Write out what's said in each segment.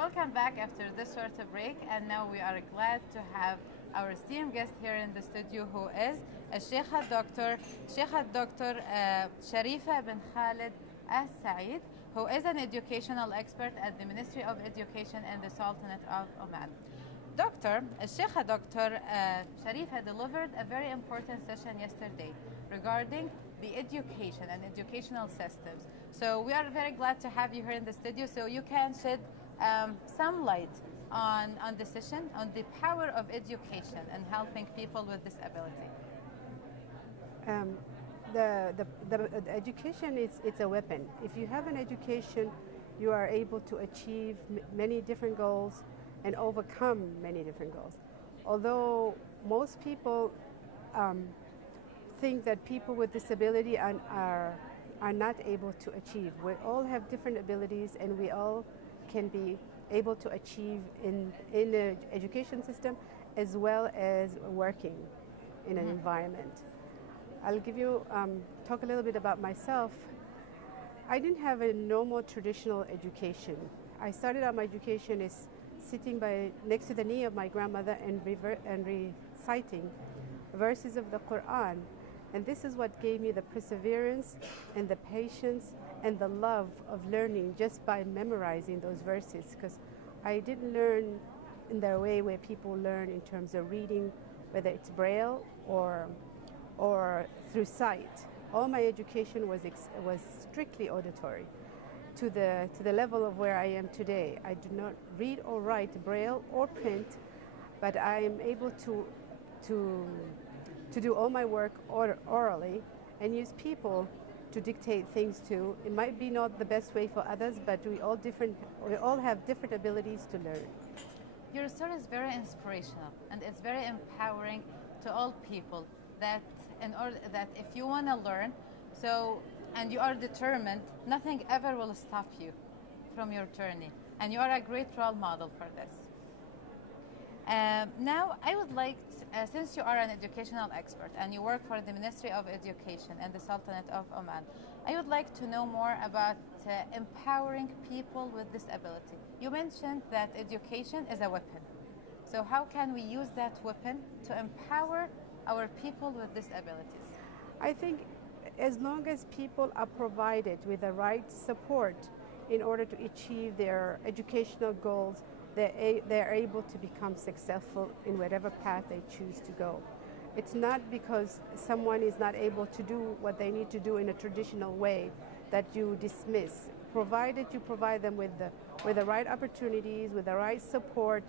Welcome back after this short break, and now we are glad to have our esteemed guest here in the studio, who is الشيخة Dr. Sharifa bin Khalid Al-Said, who is an educational expert at the Ministry of Education in the Sultanate of Oman. Dr. Sharifa delivered a very important session yesterday regarding the education and educational systems. So we are very glad to have you here in the studio, so you can shed some light on the session, on the power of education and helping people with disability. The education it's a weapon. If you have an education, you are able to achieve many different goals and overcome many different goals. Although most people think that people with disability are not able to achieve. We all have different abilities, and we all can be able to achieve in the education system as well as working in an environment. I'll give you talk a little bit about myself. I didn't have a normal traditional education. I started out my education is sitting next to the knee of my grandmother and reciting verses of the Quran. And this is what gave me the perseverance and the patience and the love of learning just by memorizing those verses, because I didn't learn in the way where people learn in terms of reading, whether it's Braille or through sight. All my education was strictly auditory to the level of where I am today. I do not read or write Braille or print, but I am able to do all my work orally and use people to dictate things to. It might be not the best way for others, but we all have different abilities to learn. Your story is very inspirational, and it's very empowering to all people that if you want to learn, and you are determined, nothing ever will stop you from your journey, and you are a great role model for this. Now, I would like, since you are an educational expert and you work for the Ministry of Education and the Sultanate of Oman, I would like to know more about empowering people with disability. You mentioned that education is a weapon. So how can we use that weapon to empower our people with disabilities? I think as long as people are provided with the right support in order to achieve their educational goals, they're able to become successful in whatever path they choose to go. It's not because someone is not able to do what they need to do in a traditional way that you dismiss. Provided you provide them with the right opportunities, with the right support,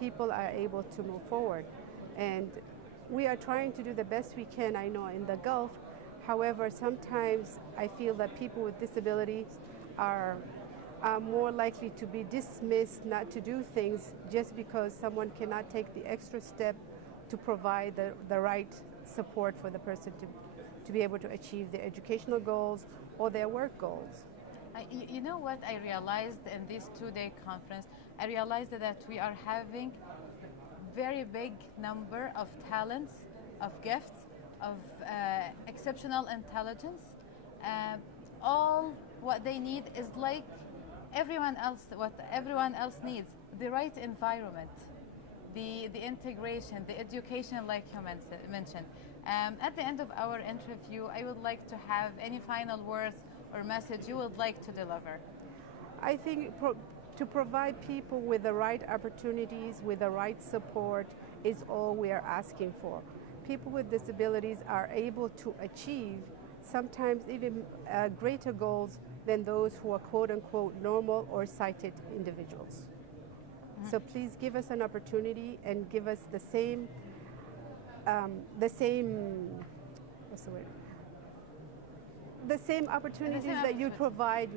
people are able to move forward. And we are trying to do the best we can, I know, in the Gulf. However, sometimes I feel that people with disabilities are more likely to be dismissed, not to do things just because someone cannot take the extra step to provide the right support for the person to be able to achieve their educational goals or their work goals. You know what I realized in this two-day conference? I realized that we are having very big number of talents, of gifts, of exceptional intelligence. All what they need is like what everyone else needs: the right environment, the integration, the education, like you mentioned. At the end of our interview, I would like to have any final words or message you would like to deliver. I think to provide people with the right opportunities, with the right support, is all we are asking for. People with disabilities are able to achieve sometimes even greater goals than those who are quote-unquote normal or sighted individuals. So please give us an opportunity and give us the same opportunities that you provide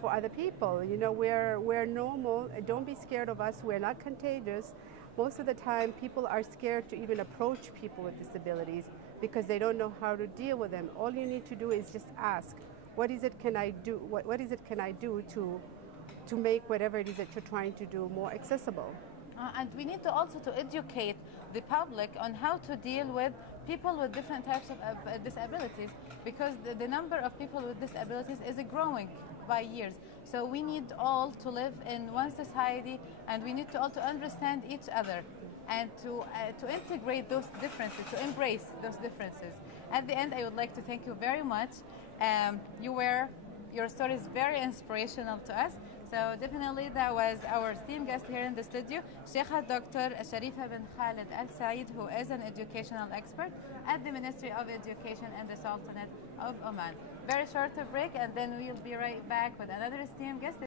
for other people. You know, we're normal. Don't be scared of us. We're not contagious. Most of the time, people are scared to even approach people with disabilities because they don't know how to deal with them. All you need to do is just ask, what is it can I do? What is it can I do to make whatever it is that you're trying to do more accessible? And we need to also educate the public on how to deal with people with different types of disabilities, because the number of people with disabilities is growing by years. So we need all to live in one society, and we need to all to understand each other and to integrate those differences, to embrace those differences. At the end, I would like to thank you very much. Your story is very inspirational to us. So definitely that was our esteemed guest here in the studio, Sheikha Dr. Sharifa bin Khalid Al Said, who is an educational expert at the Ministry of Education and the Sultanate of Oman. Very short break, and then we'll be right back with another esteemed guest.